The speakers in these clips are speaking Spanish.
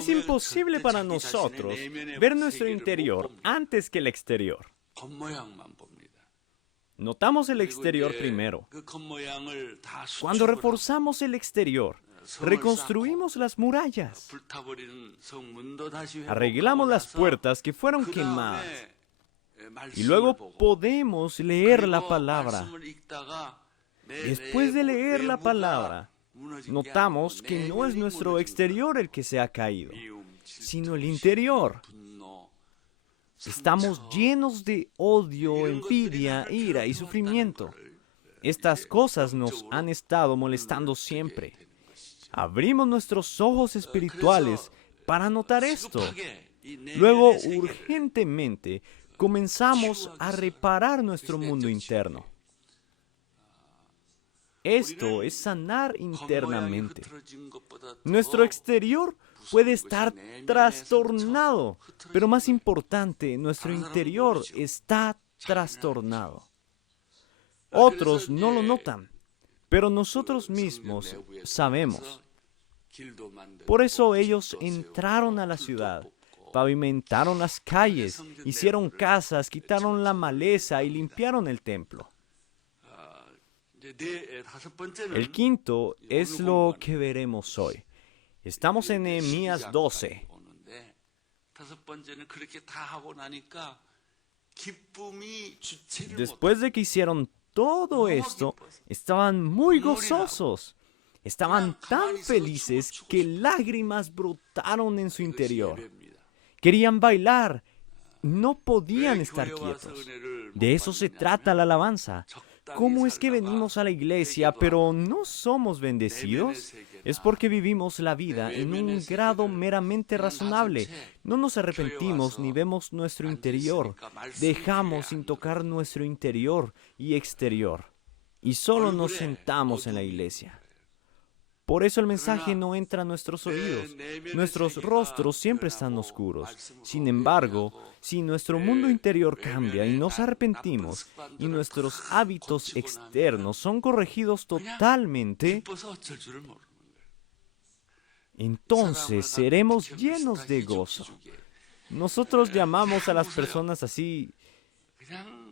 Es imposible para nosotros ver nuestro interior antes que el exterior. Notamos el exterior primero. Cuando reforzamos el exterior, reconstruimos las murallas. Arreglamos las puertas que fueron quemadas. Y luego podemos leer la palabra. Después de leer la palabra, notamos que no es nuestro exterior el que se ha caído, sino el interior. Estamos llenos de odio, envidia, ira y sufrimiento. Estas cosas nos han estado molestando siempre. Abrimos nuestros ojos espirituales para notar esto. Luego, urgentemente, comenzamos a reparar nuestro mundo interno. Esto es sanar internamente. Nuestro exterior puede estar trastornado, pero más importante, nuestro interior está trastornado. Otros no lo notan, pero nosotros mismos sabemos. Por eso ellos entraron a la ciudad, pavimentaron las calles, hicieron casas, quitaron la maleza y limpiaron el templo. El quinto es lo que veremos hoy. Estamos en Nehemías 12. Después de que hicieron todo esto, estaban muy gozosos. Estaban tan felices que lágrimas brotaron en su interior. Querían bailar. No podían estar quietos. De eso se trata la alabanza. ¿Cómo es que venimos a la iglesia pero no somos bendecidos? Es porque vivimos la vida en un grado meramente razonable. No nos arrepentimos ni vemos nuestro interior. Dejamos sin tocar nuestro interior y exterior. Y solo nos sentamos en la iglesia. Por eso el mensaje no entra a nuestros oídos. Nuestros rostros siempre están oscuros. Sin embargo, si nuestro mundo interior cambia y nos arrepentimos y nuestros hábitos externos son corregidos totalmente, entonces seremos llenos de gozo. Nosotros llamamos a las personas así,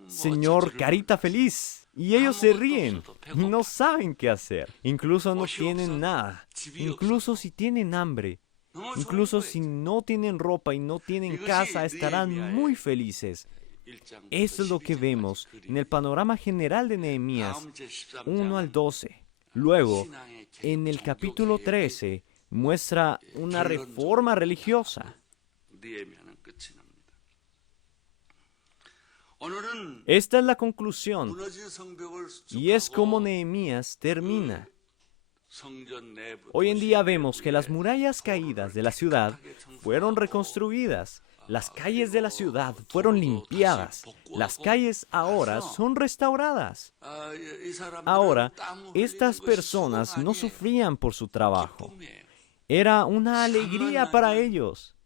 Señor Carita Feliz. Y ellos se ríen, no saben qué hacer, incluso no tienen nada, incluso si tienen hambre, incluso si no tienen ropa y no tienen casa, estarán muy felices. Eso es lo que vemos en el panorama general de Nehemías 1 al 12. Luego, en el capítulo 13, muestra una reforma religiosa. Esta es la conclusión, y es como Nehemías termina. Hoy en día vemos que las murallas caídas de la ciudad fueron reconstruidas, las calles de la ciudad fueron limpiadas, las calles ahora son restauradas. Ahora, estas personas no sufrían por su trabajo. Era una alegría para ellos.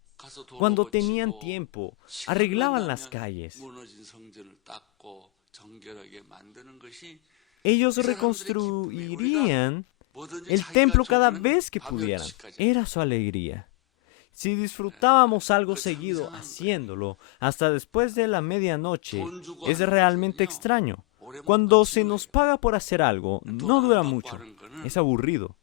Cuando tenían tiempo, arreglaban las calles. Ellos reconstruirían el templo cada vez que pudieran. Era su alegría. Si disfrutábamos algo seguido haciéndolo hasta después de la medianoche, es realmente extraño. Cuando se nos paga por hacer algo, no dura mucho. Es aburrido.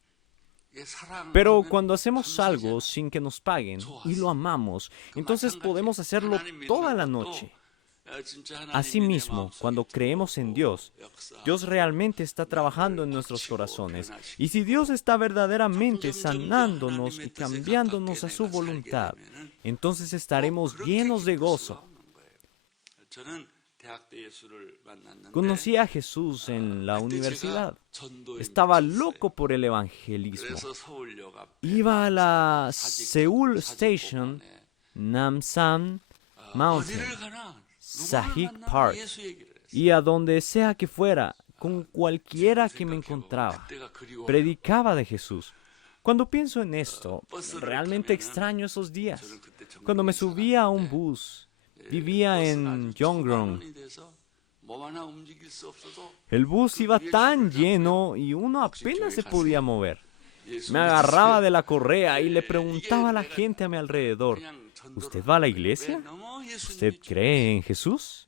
Pero cuando hacemos algo sin que nos paguen y lo amamos, entonces podemos hacerlo toda la noche. Asimismo, cuando creemos en Dios, Dios realmente está trabajando en nuestros corazones. Y si Dios está verdaderamente sanándonos y cambiándonos a su voluntad, entonces estaremos llenos de gozo. Conocí a Jesús en la universidad. Estaba loco por el evangelismo. Iba a la Seoul Station, Namsan Mountain, Sahik Park, y a donde sea que fuera, con cualquiera que me encontraba, predicaba de Jesús. Cuando pienso en esto, realmente extraño esos días. Cuando me subía a un bus, vivía en Yongrong. El bus iba tan lleno y uno apenas se podía mover. Me agarraba de la correa y le preguntaba a la gente a mi alrededor, ¿usted va a la iglesia? ¿Usted cree en Jesús?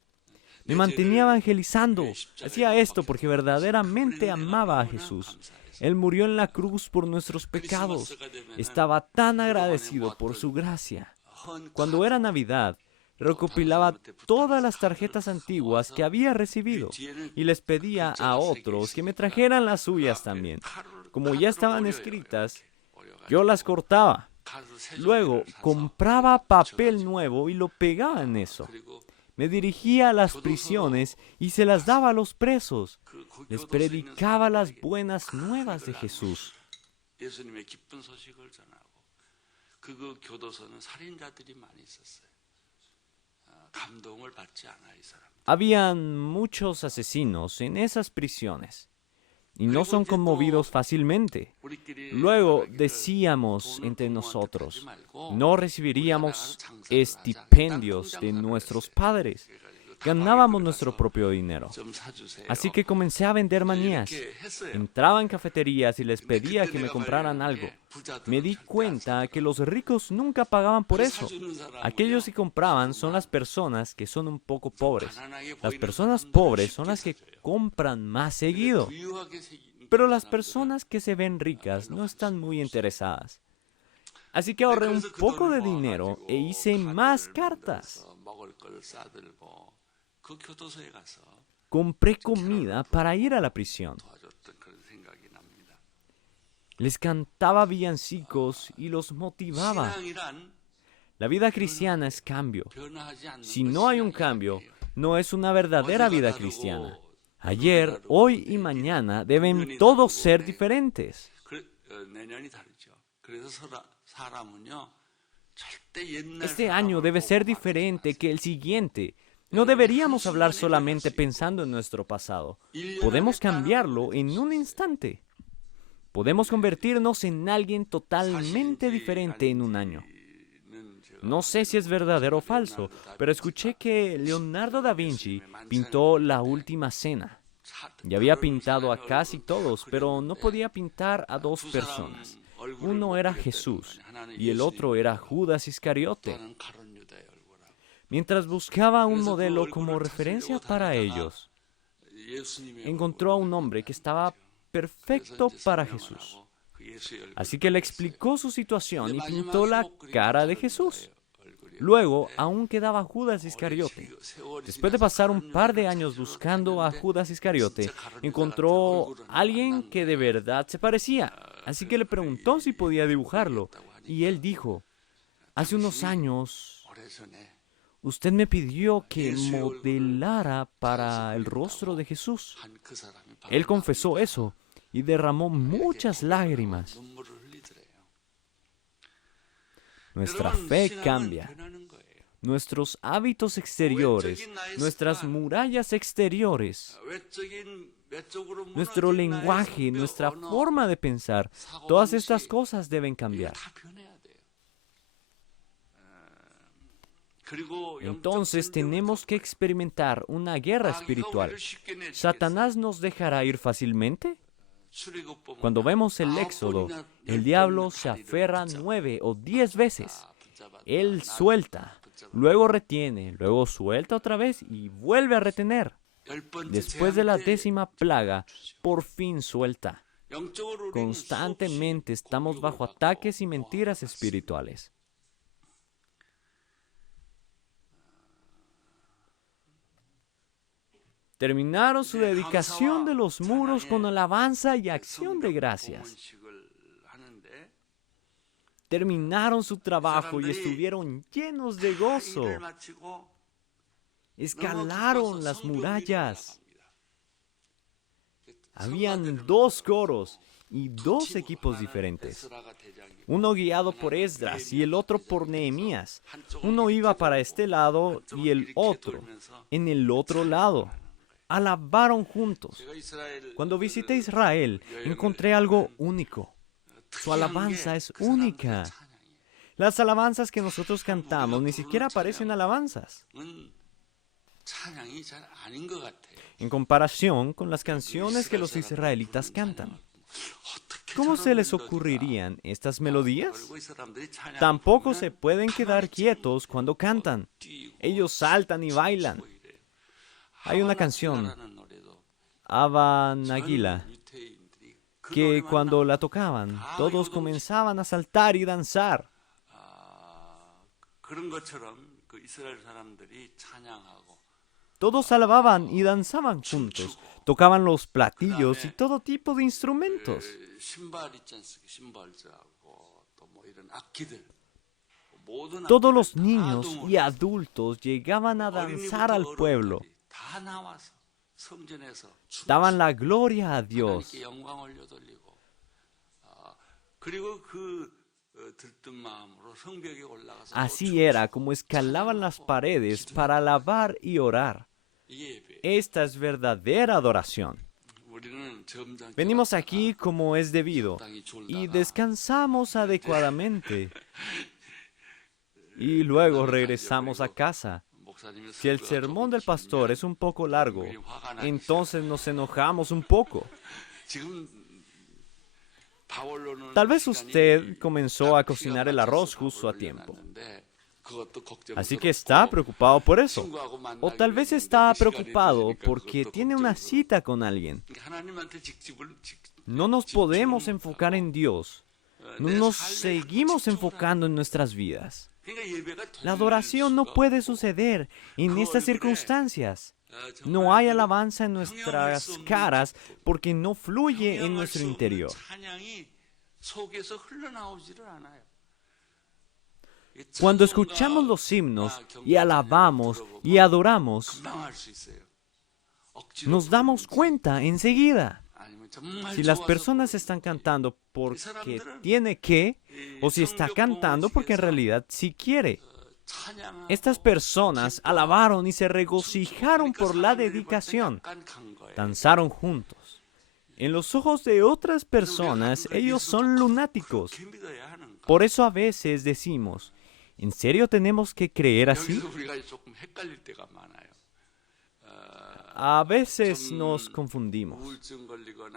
Me mantenía evangelizando. Hacía esto porque verdaderamente amaba a Jesús. Él murió en la cruz por nuestros pecados. Estaba tan agradecido por su gracia. Cuando era Navidad, recopilaba todas las tarjetas antiguas que había recibido y les pedía a otros que me trajeran las suyas también. Como ya estaban escritas, yo las cortaba. Luego compraba papel nuevo y lo pegaba en eso. Me dirigía a las prisiones y se las daba a los presos. Les predicaba las buenas nuevas de Jesús. Habían muchos asesinos en esas prisiones y no son conmovidos fácilmente. Luego decíamos entre nosotros, no recibiríamos estipendios de nuestros padres. Ganábamos nuestro propio dinero. Así que comencé a vender manías. Entraba en cafeterías y les pedía que me compraran algo. Me di cuenta que los ricos nunca pagaban por eso. Aquellos que compraban son las personas que son un poco pobres. Las personas pobres son las que compran más seguido. Pero las personas que se ven ricas no están muy interesadas. Así que ahorré un poco de dinero e hice más cartas. Compré comida para ir a la prisión. Les cantaba villancicos y los motivaba. La vida cristiana es cambio. Si no hay un cambio, no es una verdadera vida cristiana. Ayer, hoy y mañana deben todos ser diferentes. Este año debe ser diferente que el siguiente. No deberíamos hablar solamente pensando en nuestro pasado. Podemos cambiarlo en un instante. Podemos convertirnos en alguien totalmente diferente en un año. No sé si es verdadero o falso, pero escuché que Leonardo da Vinci pintó La Última Cena. Ya había pintado a casi todos, pero no podía pintar a dos personas. Uno era Jesús y el otro era Judas Iscariote. Mientras buscaba un modelo como referencia para ellos, encontró a un hombre que estaba perfecto para Jesús. Así que le explicó su situación y pintó la cara de Jesús. Luego, aún quedaba Judas Iscariote. Después de pasar un par de años buscando a Judas Iscariote, encontró a alguien que de verdad se parecía. Así que le preguntó si podía dibujarlo. Y él dijo, hace unos años, usted me pidió que modelara para el rostro de Jesús. Él confesó eso y derramó muchas lágrimas. Nuestra fe cambia. Nuestros hábitos exteriores, nuestras murallas exteriores, nuestro lenguaje, nuestra forma de pensar, todas estas cosas deben cambiar. Entonces tenemos que experimentar una guerra espiritual. ¿Satanás nos dejará ir fácilmente? Cuando vemos el Éxodo, el diablo se aferra 9 o 10 veces. Él suelta, luego retiene, luego suelta otra vez y vuelve a retener. Después de la 10ª plaga, por fin suelta. Constantemente estamos bajo ataques y mentiras espirituales. Terminaron su dedicación de los muros con alabanza y acción de gracias. Terminaron su trabajo y estuvieron llenos de gozo. Escalaron las murallas. Habían 2 coros y 2 equipos diferentes. Uno guiado por Esdras y el otro por Nehemías. Uno iba para este lado y el otro en el otro lado. Alabaron juntos. Cuando visité Israel, encontré algo único. Su alabanza es única. Las alabanzas que nosotros cantamos ni siquiera parecen alabanzas. En comparación con las canciones que los israelitas cantan. ¿Cómo se les ocurrirían estas melodías? Tampoco se pueden quedar quietos cuando cantan. Ellos saltan y bailan. Hay una canción, Ava Nagila, que cuando la tocaban, todos comenzaban a saltar y danzar. Todos alababan y danzaban juntos, tocaban los platillos y todo tipo de instrumentos. Todos los niños y adultos llegaban a danzar al pueblo. Daban la gloria a Dios. Así era como escalaban las paredes para alabar y orar. Esta es verdadera adoración. Venimos aquí como es debido y descansamos adecuadamente. Y luego regresamos a casa. Si el sermón del pastor es un poco largo, entonces nos enojamos un poco. Tal vez usted comenzó a cocinar el arroz justo a tiempo. Así que está preocupado por eso. O tal vez está preocupado porque tiene una cita con alguien. No nos podemos enfocar en Dios. No nos seguimos enfocando en nuestras vidas. La adoración no puede suceder en estas circunstancias. No hay alabanza en nuestras caras porque no fluye en nuestro interior. Cuando escuchamos los himnos y alabamos y adoramos, nos damos cuenta enseguida si las personas están cantando porque tiene que, o si está cantando porque en realidad sí quiere. Estas personas alabaron y se regocijaron por la dedicación. Danzaron juntos. En los ojos de otras personas, ellos son lunáticos. Por eso a veces decimos, ¿en serio tenemos que creer así? A veces nos confundimos.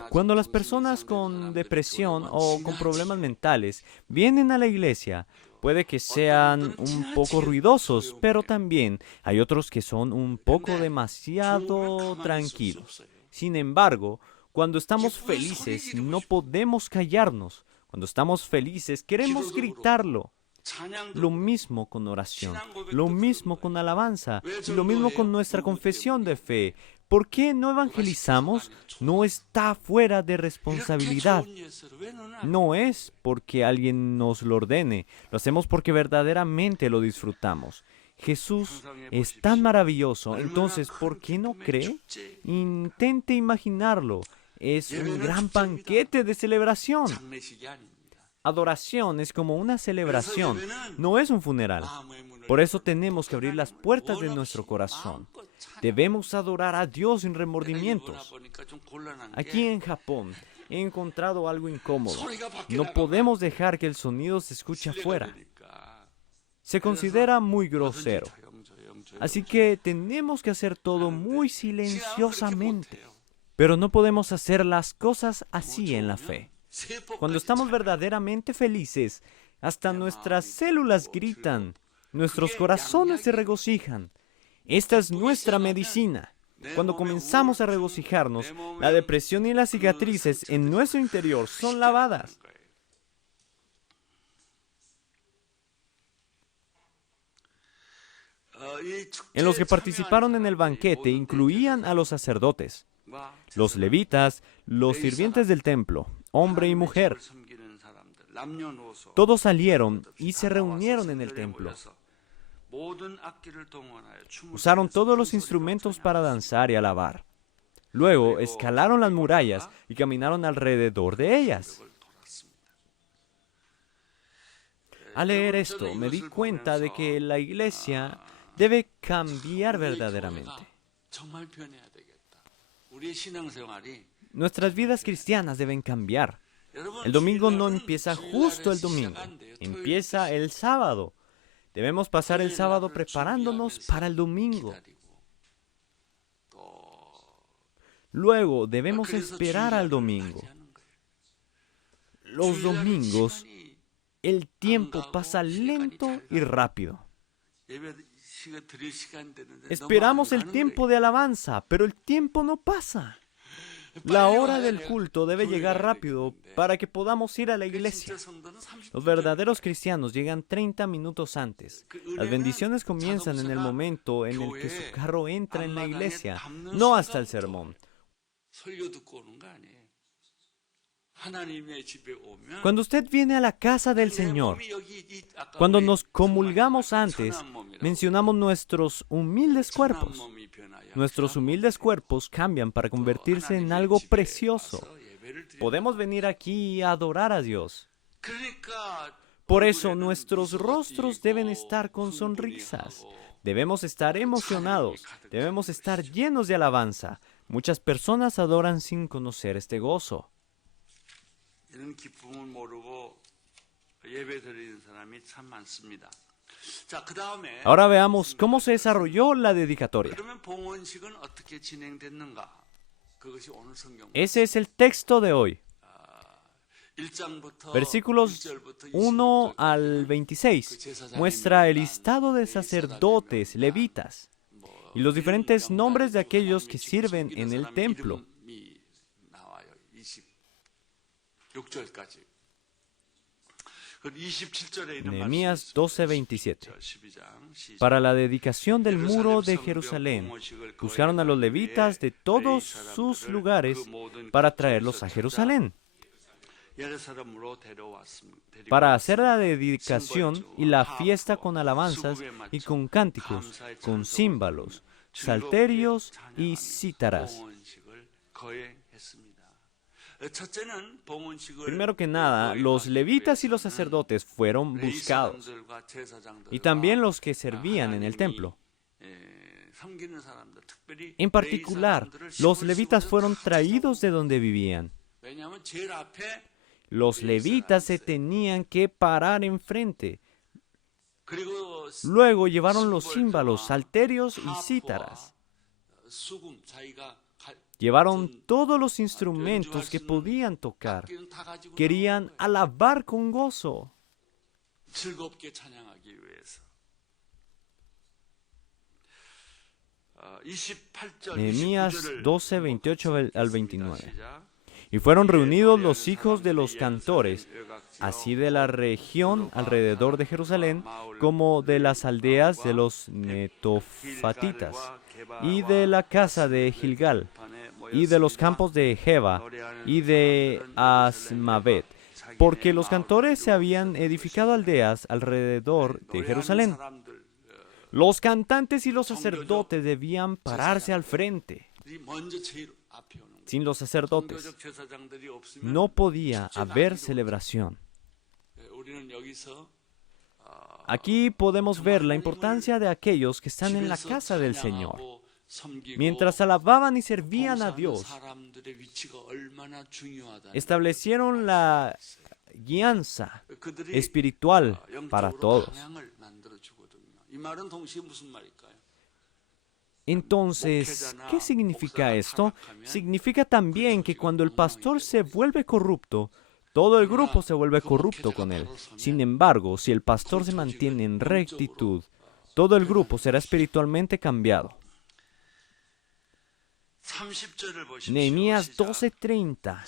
Cuando las personas con depresión o con problemas mentales vienen a la iglesia, puede que sean un poco ruidosos, pero también hay otros que son un poco demasiado tranquilos. Sin embargo, cuando estamos felices, no podemos callarnos. Cuando estamos felices, queremos gritarlo. Lo mismo con oración, lo mismo con alabanza, y lo mismo con nuestra confesión de fe. ¿Por qué no evangelizamos? No está fuera de responsabilidad. No es porque alguien nos lo ordene, lo hacemos porque verdaderamente lo disfrutamos. Jesús es tan maravilloso, entonces, ¿por qué no cree? Intente imaginarlo. Es un gran banquete de celebración. Adoración es como una celebración, no es un funeral. Por eso tenemos que abrir las puertas de nuestro corazón. Debemos adorar a Dios sin remordimientos. Aquí en Japón he encontrado algo incómodo. No podemos dejar que el sonido se escuche afuera. Se considera muy grosero. Así que tenemos que hacer todo muy silenciosamente. Pero no podemos hacer las cosas así en la fe. Cuando estamos verdaderamente felices, hasta nuestras células gritan, nuestros corazones se regocijan. Esta es nuestra medicina. Cuando comenzamos a regocijarnos, la depresión y las cicatrices en nuestro interior son lavadas. En los que participaron en el banquete incluían a los sacerdotes, los levitas, los sirvientes del templo, hombre y mujer. Todos salieron y se reunieron en el templo. Usaron todos los instrumentos para danzar y alabar. Luego escalaron las murallas y caminaron alrededor de ellas. Al leer esto, me di cuenta de que la iglesia debe cambiar verdaderamente. Nuestras vidas cristianas deben cambiar. El domingo no empieza justo el domingo, empieza el sábado. Debemos pasar el sábado preparándonos para el domingo. Luego debemos esperar al domingo. los domingos el tiempo pasa lento y rápido. Esperamos el tiempo de alabanza, pero el tiempo no pasa. La hora del culto debe llegar rápido para que podamos ir a la iglesia. Los verdaderos cristianos llegan 30 minutos antes. Las bendiciones comienzan en el momento en el que su carro entra en la iglesia, no hasta el sermón. Cuando usted viene a la casa del Señor, cuando nos comulgamos antes, mencionamos nuestros humildes cuerpos. Nuestros humildes cuerpos cambian para convertirse en algo precioso. Podemos venir aquí y adorar a Dios. Por eso nuestros rostros deben estar con sonrisas. Debemos estar emocionados. Debemos estar llenos de alabanza. Muchas personas adoran sin conocer este gozo. Ahora veamos cómo se desarrolló la dedicatoria. Ese es el texto de hoy. Versículos 1 al 26 muestra el listado de sacerdotes, levitas, y los diferentes nombres de aquellos que sirven en el templo. Nehemías 12:27. Para la dedicación del muro de Jerusalén, buscaron a los levitas de todos sus lugares para traerlos a Jerusalén, para hacer la dedicación y la fiesta con alabanzas y con cánticos, con címbalos, salterios y cítaras. Primero que nada, los levitas y los sacerdotes fueron buscados, y también los que servían en el templo. En particular, los levitas fueron traídos de donde vivían. Los levitas se tenían que parar enfrente. Luego llevaron los címbalos, salterios y cítaras. Llevaron todos los instrumentos que podían tocar. Querían alabar con gozo. Nehemías 12:28 al 29. Y fueron reunidos los hijos de los cantores, así de la región alrededor de Jerusalén, como de las aldeas de los netofatitas, y de la casa de Gilgal, y de los campos de Geba, y de Asmavet, porque los cantores se habían edificado aldeas alrededor de Jerusalén. Los cantantes y los sacerdotes debían pararse al frente. Sin los sacerdotes no podía haber celebración. Aquí podemos ver la importancia de aquellos que están en la casa del Señor. Mientras alababan y servían a Dios, establecieron la guianza espiritual para todos. Entonces, ¿qué significa esto? Significa también que cuando el pastor se vuelve corrupto, todo el grupo se vuelve corrupto con él. Sin embargo, si el pastor se mantiene en rectitud, todo el grupo será espiritualmente cambiado. Nehemías 12:30.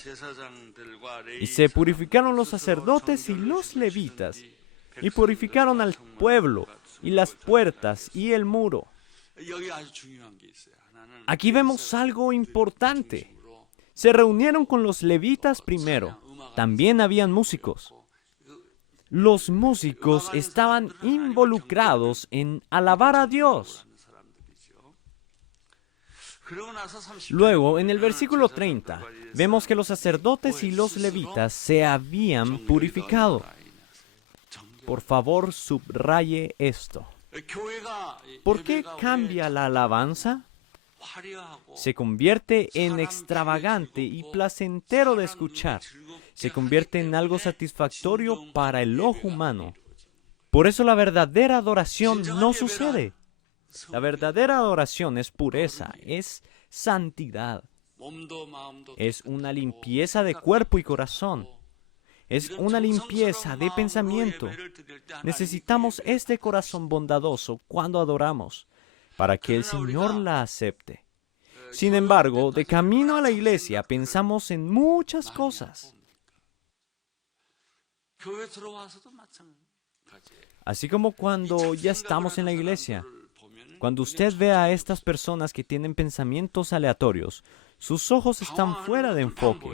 Y se purificaron los sacerdotes y los levitas, y purificaron al pueblo, y las puertas, y el muro. Aquí vemos algo importante. Se reunieron con los levitas primero. También habían músicos. Los músicos estaban involucrados en alabar a Dios. Luego, en el versículo 30, vemos que los sacerdotes y los levitas se habían purificado. Por favor, subraye esto. ¿Por qué cambia la alabanza? Se convierte en extravagante y placentero de escuchar. Se convierte en algo satisfactorio para el ojo humano. Por eso la verdadera adoración no sucede. La verdadera adoración es pureza, es santidad. Es una limpieza de cuerpo y corazón. Es una limpieza de pensamiento. Necesitamos este corazón bondadoso cuando adoramos, para que el Señor la acepte. Sin embargo, de camino a la iglesia pensamos en muchas cosas. Así como cuando ya estamos en la iglesia. Cuando usted ve a estas personas que tienen pensamientos aleatorios, sus ojos están fuera de enfoque.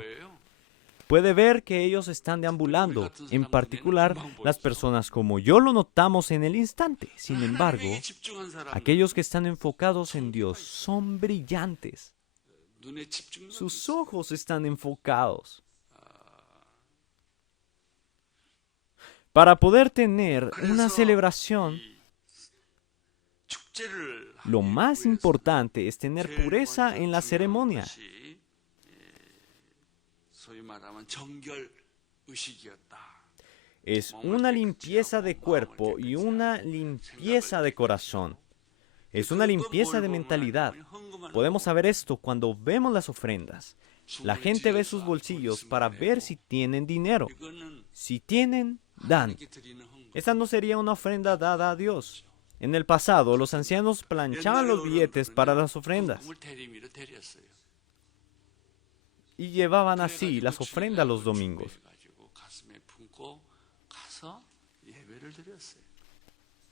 Puede ver que ellos están deambulando, en particular las personas como yo lo notamos en el instante. Sin embargo, aquellos que están enfocados en Dios son brillantes. Sus ojos están enfocados. Para poder tener una celebración, lo más importante es tener pureza en la ceremonia. Es una limpieza de cuerpo y una limpieza de corazón. Es una limpieza de mentalidad. Podemos saber esto cuando vemos las ofrendas. La gente ve sus bolsillos para ver si tienen dinero. Si tienen, dan. Esa no sería una ofrenda dada a Dios. En el pasado, los ancianos planchaban los billetes para las ofrendas y llevaban así las ofrendas los domingos.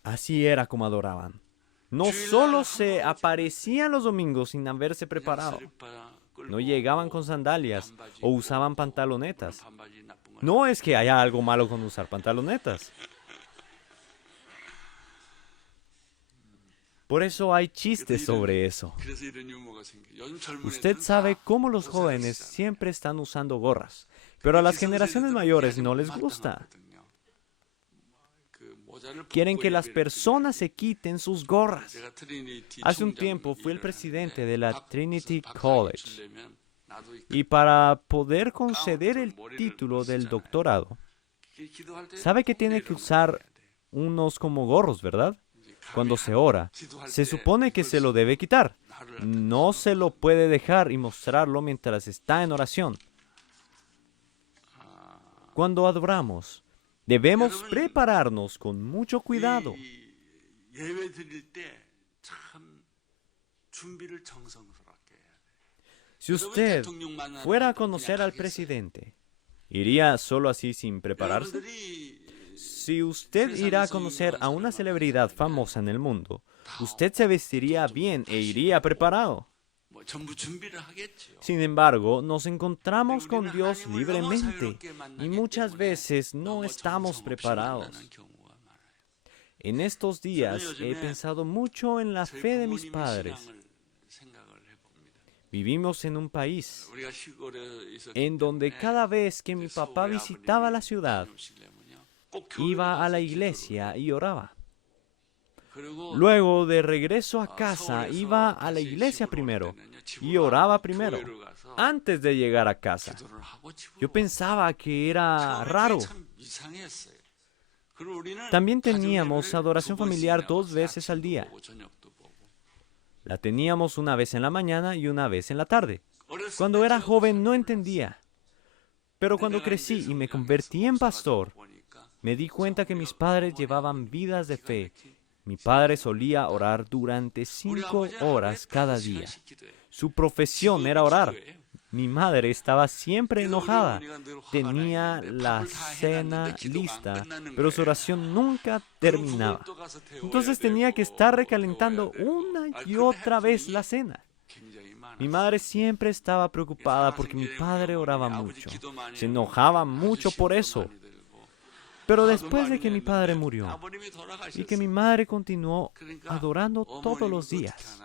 Así era como adoraban. No solo se aparecían los domingos sin haberse preparado. No llegaban con sandalias o usaban pantalonetas. No es que haya algo malo con usar pantalonetas. Por eso hay chistes sobre eso. Usted sabe cómo los jóvenes siempre están usando gorras, pero a las generaciones mayores no les gusta. Quieren que las personas se quiten sus gorras. Hace un tiempo fui el presidente de la Trinity College y para poder conceder el título del doctorado, sabe que tiene que usar unos como gorros, ¿verdad? Cuando se ora, se supone que se lo debe quitar. No se lo puede dejar y mostrarlo mientras está en oración. Cuando adoramos, debemos prepararnos con mucho cuidado. Si usted fuera a conocer al presidente, ¿iría solo así sin prepararse? Si usted irá a conocer a una celebridad famosa en el mundo, usted se vestiría bien e iría preparado. Sin embargo, nos encontramos con Dios libremente y muchas veces no estamos preparados. En estos días he pensado mucho en la fe de mis padres. Vivimos en un país en donde cada vez que mi papá visitaba la ciudad, iba a la iglesia y oraba. Luego, de regreso a casa, iba a la iglesia primero y oraba primero, antes de llegar a casa. Yo pensaba que era raro. También teníamos adoración familiar 2 veces al día. La teníamos una vez en la mañana y una vez en la tarde. Cuando era joven no entendía, pero cuando crecí y me convertí en pastor, me di cuenta que mis padres llevaban vidas de fe. Mi padre solía orar durante 5 horas cada día. Su profesión era orar. Mi madre estaba siempre enojada. Tenía la cena lista, pero su oración nunca terminaba. Entonces tenía que estar recalentando una y otra vez la cena. Mi madre siempre estaba preocupada porque mi padre oraba mucho. Se enojaba mucho por eso. Pero después de que mi padre murió y que mi madre continuó adorando todos los días,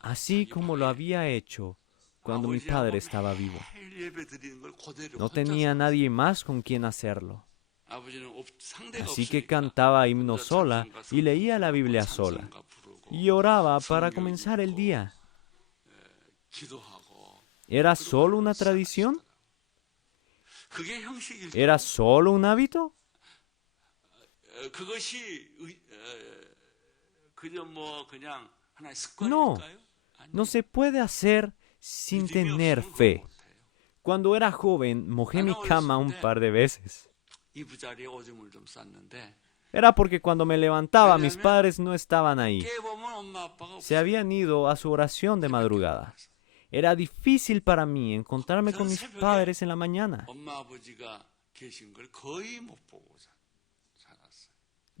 así como lo había hecho cuando mi padre estaba vivo, no tenía nadie más con quien hacerlo. Así que cantaba himnos sola y leía la Biblia sola y oraba para comenzar el día. ¿Era solo una tradición? ¿Era solo un hábito? No, no se puede hacer sin tener fe. Cuando era joven, mojé mi cama un par de veces. 이부자리에 오줌을 좀 쌌는데 Era porque cuando me levantaba, mis 왜냐하면 padres no estaban ahí. 깨보면 엄마 아빠가 Se 없어요. habían ido a su oración de madrugada. Era difícil para mí encontrarme con mis padres en la mañana. 엄마 아버지가 계신 걸 거의 못 보고 살았어요.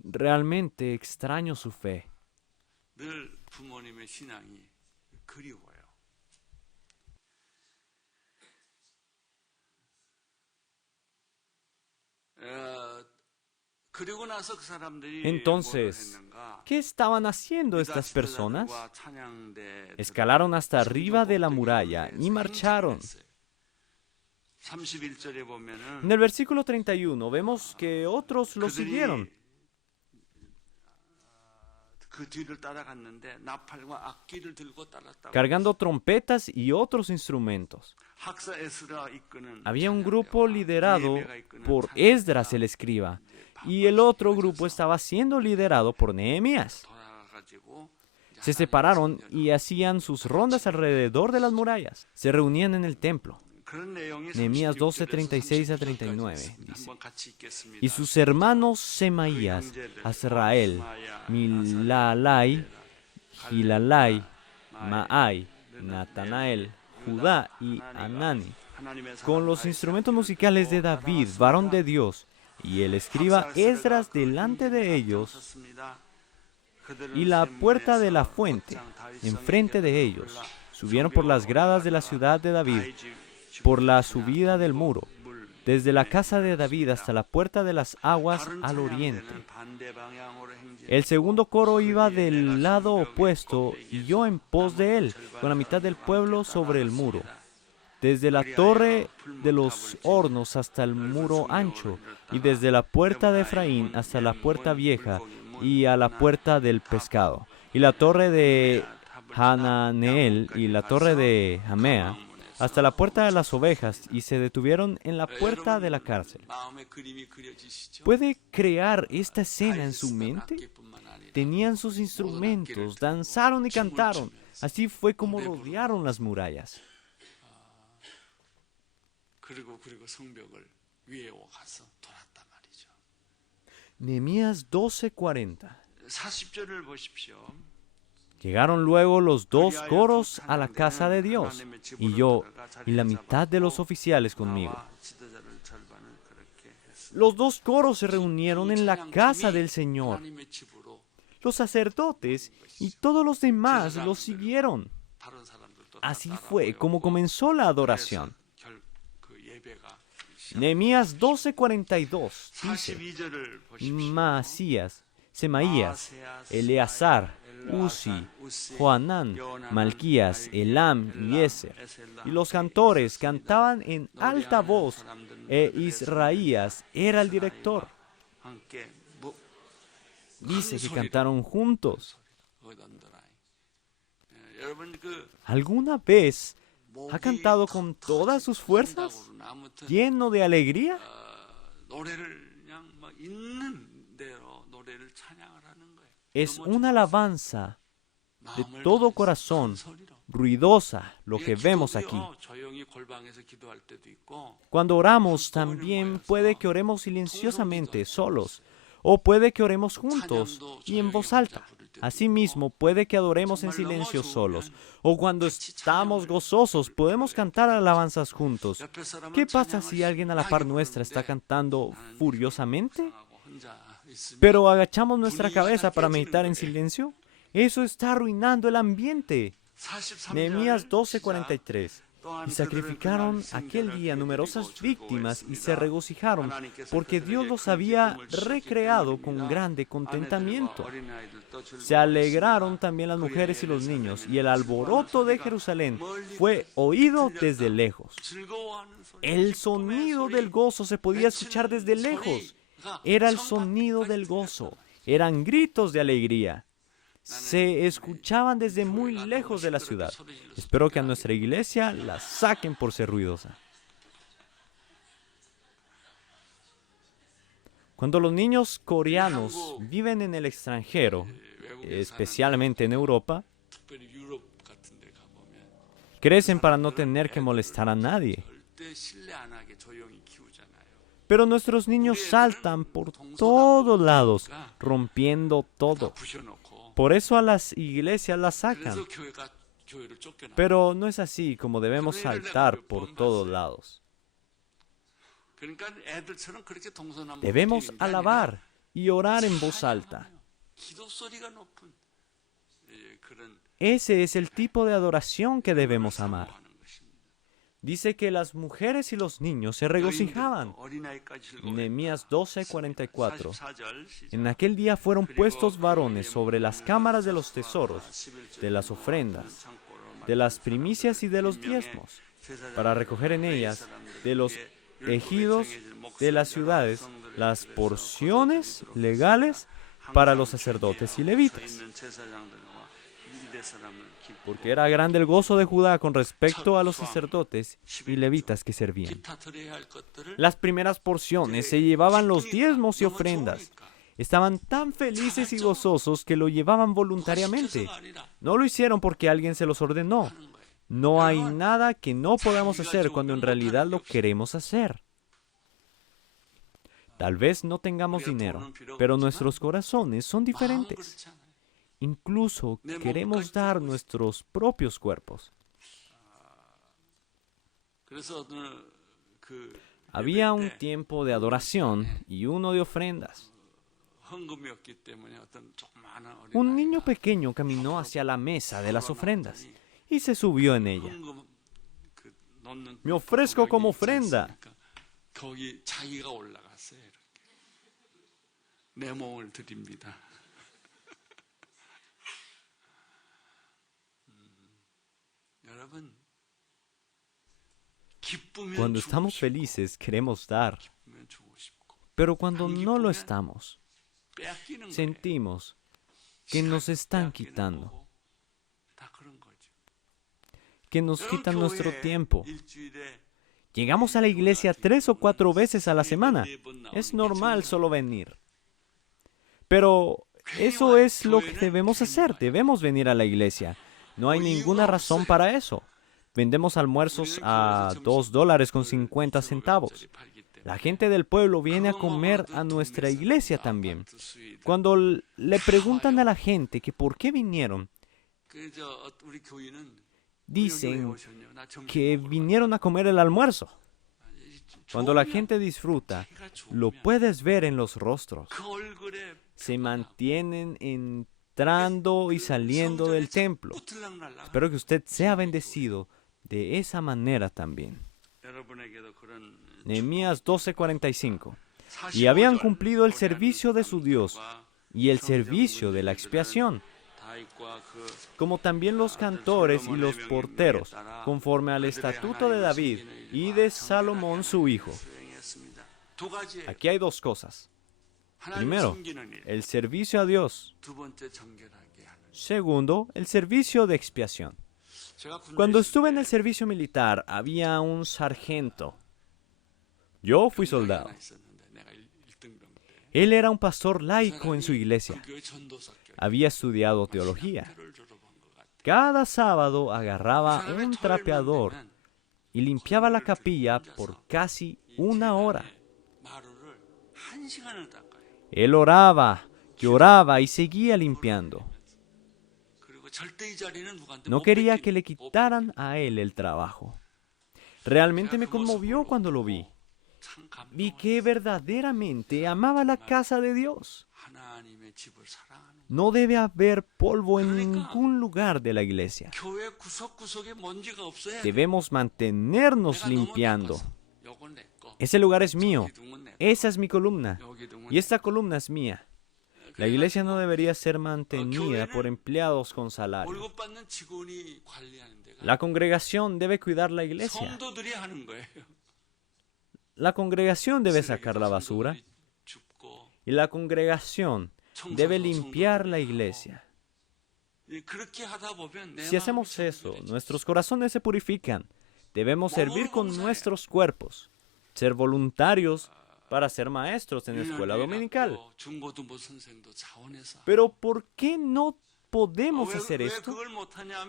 Realmente extraño su fe. 늘 부모님의 신앙이 그리워요. 그리고 나서 그 사람들이 Entonces, 뭘 했는가? ¿qué estaban haciendo 유다 estas personas? 지도자들과 찬양대 Escalaron hasta arriba de la muralla y marcharon. 31절에 En 보면은 el versículo 31 vemos que otros lo 그들이 siguieron, 그 뒤를 따라갔는데 나팔과 악기를 들고 따랐다고. cargando trompetas y otros instrumentos. 학사 에스라 이끄는 Había un 찬양대와 grupo liderado 느헤미야가 이끄는 por 찬양대가 Esdras el escriba, y el otro grupo estaba siendo liderado por Nehemías. 돌아가가지고 이제 Se 하나님의 separaron 성전을 y hacían sus rondas alrededor de las murallas. Se reunían en el templo. 그런 내용이 Nehemías 12, 36절에서 36 a 39 39 있습니다. dice: 한번 같이 읽겠습니다. Y sus hermanos Semaías, Azrael, Milalai, Gilalai, Maai, Natanael, Judá y Anani, con los instrumentos musicales de David, varón de Dios, y el escriba Esdras delante de ellos, y la puerta de la fuente, enfrente de ellos, subieron por las gradas de la ciudad de David, por la subida del muro, desde la casa de David hasta la puerta de las aguas al oriente. El segundo coro iba del lado opuesto y yo en pos de él, con la mitad del pueblo sobre el muro, desde la torre de los hornos hasta el muro ancho, y desde la puerta de Efraín hasta la puerta vieja y a la puerta del pescado, y la torre de Hananeel y la torre de Jamea, hasta la puerta de las ovejas, y se detuvieron en la puerta de la cárcel. ¿Puede crear esta escena en su mente? Tenían sus instrumentos, danzaron y cantaron. Así fue como rodearon las murallas. 그리고 성벽을 위에 가서 돌았단 말이죠. Nehemías 12:40. 40절을 보십시오. Llegaron luego los dos coros a la casa de Dios, y yo y la mitad de los oficiales conmigo. Los dos coros se reunieron en la casa del Señor. Los sacerdotes y todos los demás los siguieron. Así fue como comenzó la adoración. Nehemías 12:42 dice: Maasías, Semaías, Eleazar, Uzi, Joanán, Malquías, Elam y Eser. Y los cantores cantaban en alta voz, e Israías era el director. Dice que cantaron juntos. ¿Alguna vez ha cantado con todas sus fuerzas, lleno de alegría? Es una alabanza de todo corazón, ruidosa, lo que vemos aquí. Cuando oramos también puede que oremos silenciosamente, solos, o puede que oremos juntos y en voz alta. Asimismo, puede que adoremos en silencio solos, o cuando estamos gozosos podemos cantar alabanzas juntos. ¿Qué pasa si alguien a la par nuestra está cantando furiosamente, pero agachamos nuestra cabeza para meditar en silencio? Eso está arruinando el ambiente. Nehemías 12:43. Y sacrificaron aquel día numerosas víctimas y se regocijaron, porque Dios los había recreado con grande contentamiento. Se alegraron también las mujeres y los niños, y el alboroto de Jerusalén fue oído desde lejos. El sonido del gozo se podía escuchar desde lejos. Era el sonido del gozo. Eran gritos de alegría. Se escuchaban desde muy lejos de la ciudad. Espero que a nuestra iglesia la saquen por ser ruidosa. Cuando los niños coreanos viven en el extranjero, especialmente en Europa, crecen para no tener que molestar a nadie. 절대 실례 안 하게 조용히 키우잖아요. Pero nuestros niños saltan por todos lados, rompiendo 다 todo. 부셔놓고 Por eso a las iglesias las sacan. 그래서 교회가 교회를 쫓겨나. Pero no es así como debemos saltar por todos lados. 그러니까 애들처럼 그렇게 동서남북 Debemos 뛰는 게 아니라 alabar y orar en voz alta. 기도 소리가 높은 그런 Ese es el tipo de adoración que debemos amar. 사모하는 것입니다. Dice que las mujeres y los niños se regocijaban. 어린아이까지 읽어. Nehemías 12:44. 44절 시작. En aquel día fueron puestos varones sobre las cámaras de los tesoros, de las ofrendas, de las primicias y de los diezmos, para recoger en ellas, de los ejidos de las ciudades, las porciones legales para los sacerdotes y levitas. Porque era grande el gozo de Judá con respecto a los sacerdotes y levitas que servían. Las primeras porciones se llevaban los diezmos y ofrendas. Estaban tan felices y gozosos que lo llevaban voluntariamente. No lo hicieron porque alguien se los ordenó. No hay nada que no podamos hacer cuando en realidad lo queremos hacer. Tal vez no tengamos dinero, pero nuestros corazones son diferentes. Incluso queremos dar nuestros propios cuerpos. Había un tiempo de adoración y uno de ofrendas. Un niño pequeño caminó hacia la mesa de las ofrendas y se subió en ella. Me ofrezco como ofrenda. 거기 자기가 올라갔어요. 이렇게. 내 몸을 드립니다. 여러분, 기쁘면 Cuando 주고 estamos 싶고, felices queremos dar, 기쁘면 주고 싶고, pero cuando no lo estamos, 빼앗기는 거예요. sentimos que nos están quitando, 다 그런 거죠. que nos quitan nuestro 교회에 tiempo. 일주일에 Llegamos a la iglesia 3 o 4 veces a la semana. Es normal solo venir. Pero eso es lo que debemos hacer. Debemos venir a la iglesia. No hay ninguna razón para eso. Vendemos almuerzos a $2.50. La gente del pueblo viene a comer a nuestra iglesia también. Cuando le preguntan a la gente que por qué vinieron, dicen que vinieron a comer el almuerzo. Cuando la gente disfruta, lo puedes ver en los rostros. Se mantienen entrando y saliendo del templo. Espero que usted sea bendecido de esa manera también. Nehemías 12:45. Y habían cumplido el servicio de su Dios y el servicio de la expiación, como también los cantores y los porteros, conforme al estatuto de David y de Salomón su hijo. Aquí hay dos cosas. Primero, el servicio a Dios. Segundo, el servicio de expiación. Cuando estuve en el servicio militar, había un sargento. Yo fui soldado. Él era un pastor laico en su iglesia. Había estudiado teología. Cada sábado agarraba un trapeador y limpiaba la capilla por casi 1 hora. Él oraba, lloraba y seguía limpiando. No quería que le quitaran a él el trabajo. Realmente me conmovió cuando lo vi. Vi que verdaderamente amaba la casa de Dios. No debe haber polvo en ningún lugar de la iglesia. Debemos mantenernos limpiando. Ese lugar es mío. Esa es mi columna. Y esta columna es mía. La iglesia no debería ser mantenida por empleados con salario. La congregación debe cuidar la iglesia. La congregación debe sacar la basura. Y la congregación debe limpiar la iglesia. Si hacemos eso, nuestros corazones se purifican. Debemos servir con nuestros cuerpos, ser voluntarios para ser maestros en la escuela dominical. Pero ¿por qué no podemos hacer esto?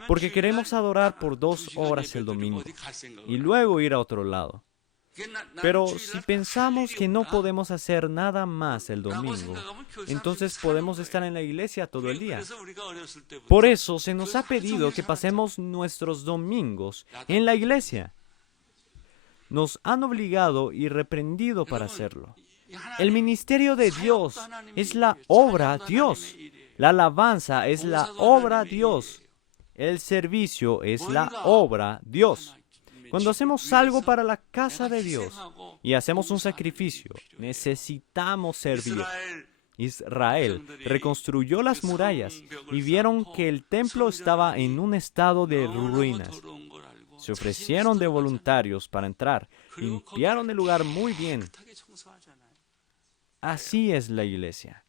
Porque queremos adorar por 2 horas el domingo y luego ir a otro lado. Pero si pensamos que no podemos hacer nada más el domingo, entonces podemos estar en la iglesia todo el día. Por eso se nos ha pedido que pasemos nuestros domingos en la iglesia. Nos han obligado y reprendido para hacerlo. El ministerio de Dios es la obra Dios. La alabanza es la obra Dios. El servicio es la obra Dios. Cuando hacemos algo para la casa de Dios y hacemos un sacrificio, necesitamos servir. Israel reconstruyó las murallas y vieron que el templo estaba en un estado de ruinas. Se ofrecieron de voluntarios para entrar, limpiaron el lugar muy bien. Así es la iglesia.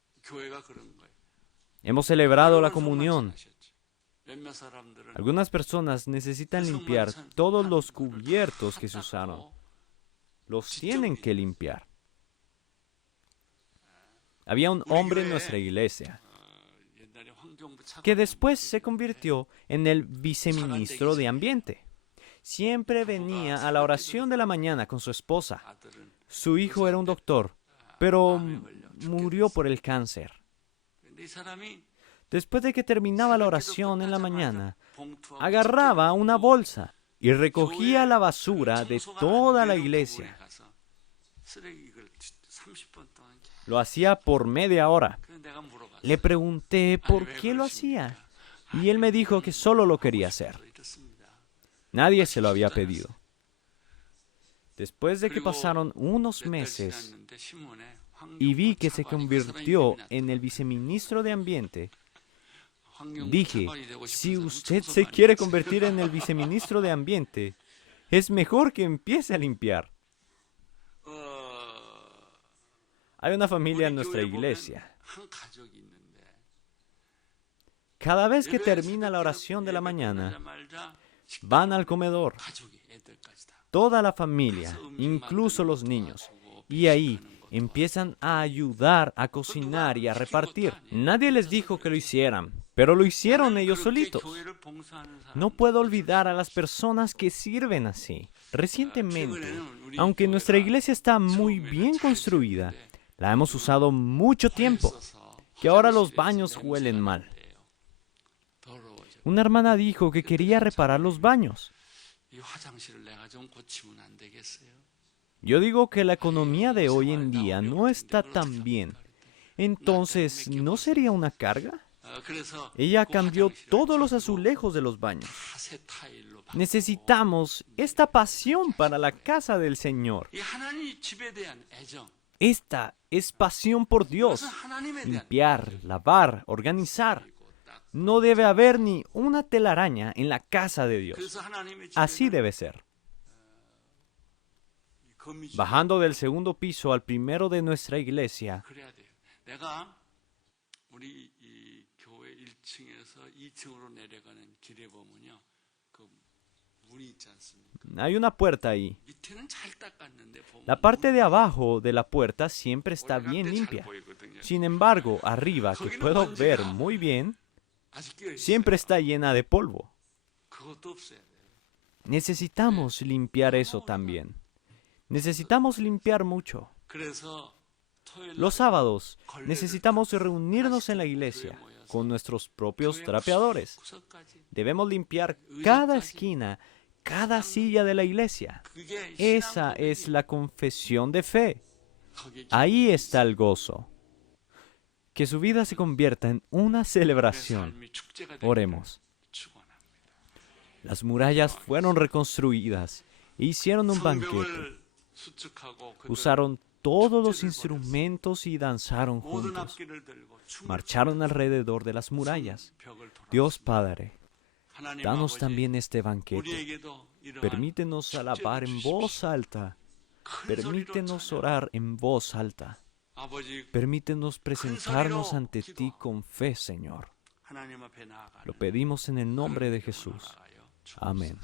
Hemos celebrado la comunión. Algunas personas necesitan limpiar todos los cubiertos que se usaron. Los tienen que limpiar. Había un hombre en nuestra iglesia que después se convirtió en el viceministro de Ambiente. Siempre venía a la oración de la mañana con su esposa. Su hijo era un doctor, pero murió por el cáncer. Después de que terminaba la oración en la mañana, agarraba una bolsa y recogía la basura de toda la iglesia. Lo hacía por media hora. Le pregunté por qué lo hacía y él me dijo que solo lo quería hacer. Nadie se lo había pedido. Después de que pasaron unos meses y vi que se convirtió en el viceministro de Ambiente, dije, si usted se quiere convertir en el viceministro de Ambiente, es mejor que empiece a limpiar. Hay una familia en nuestra iglesia. Cada vez que termina la oración de la mañana, van al comedor. Toda la familia, incluso los niños, y ahí empiezan a ayudar a cocinar y a repartir. Nadie les dijo que lo hicieran, pero lo hicieron ellos solitos. No puedo olvidar a las personas que sirven así. Recientemente, aunque nuestra iglesia está muy bien construida, la hemos usado mucho tiempo, que ahora los baños huelen mal. Una hermana dijo que quería reparar los baños. Yo digo que la economía de hoy en día no está tan bien. Entonces, ¿no sería una carga? Ella cambió todos los azulejos de los baños. Necesitamos esta pasión para la casa del Señor. Esta es pasión por Dios. Limpiar, lavar, organizar. No debe haber ni una telaraña en la casa de Dios. Así debe ser. Bajando del segundo piso al primero de nuestra iglesia, hay una puerta ahí. La parte de abajo de la puerta siempre está bien limpia. Sin embargo, arriba, que puedo ver muy bien, siempre está llena de polvo. Necesitamos limpiar eso también. Necesitamos limpiar mucho. Los sábados necesitamos reunirnos en la iglesia con nuestros propios trapeadores. Debemos limpiar cada esquina, cada silla de la iglesia. Esa es la confesión de fe. Ahí está el gozo. Que su vida se convierta en una celebración. Oremos. Las murallas fueron reconstruidas e hicieron un banquete. Usaron todos los instrumentos y danzaron juntos. Marcharon alrededor de las murallas. Dios Padre, danos también este banquete. Permítenos alabar en voz alta. Permítenos orar en voz alta. Permítenos presentarnos ante ti con fe, Señor. Lo pedimos en el nombre de Jesús. Amén.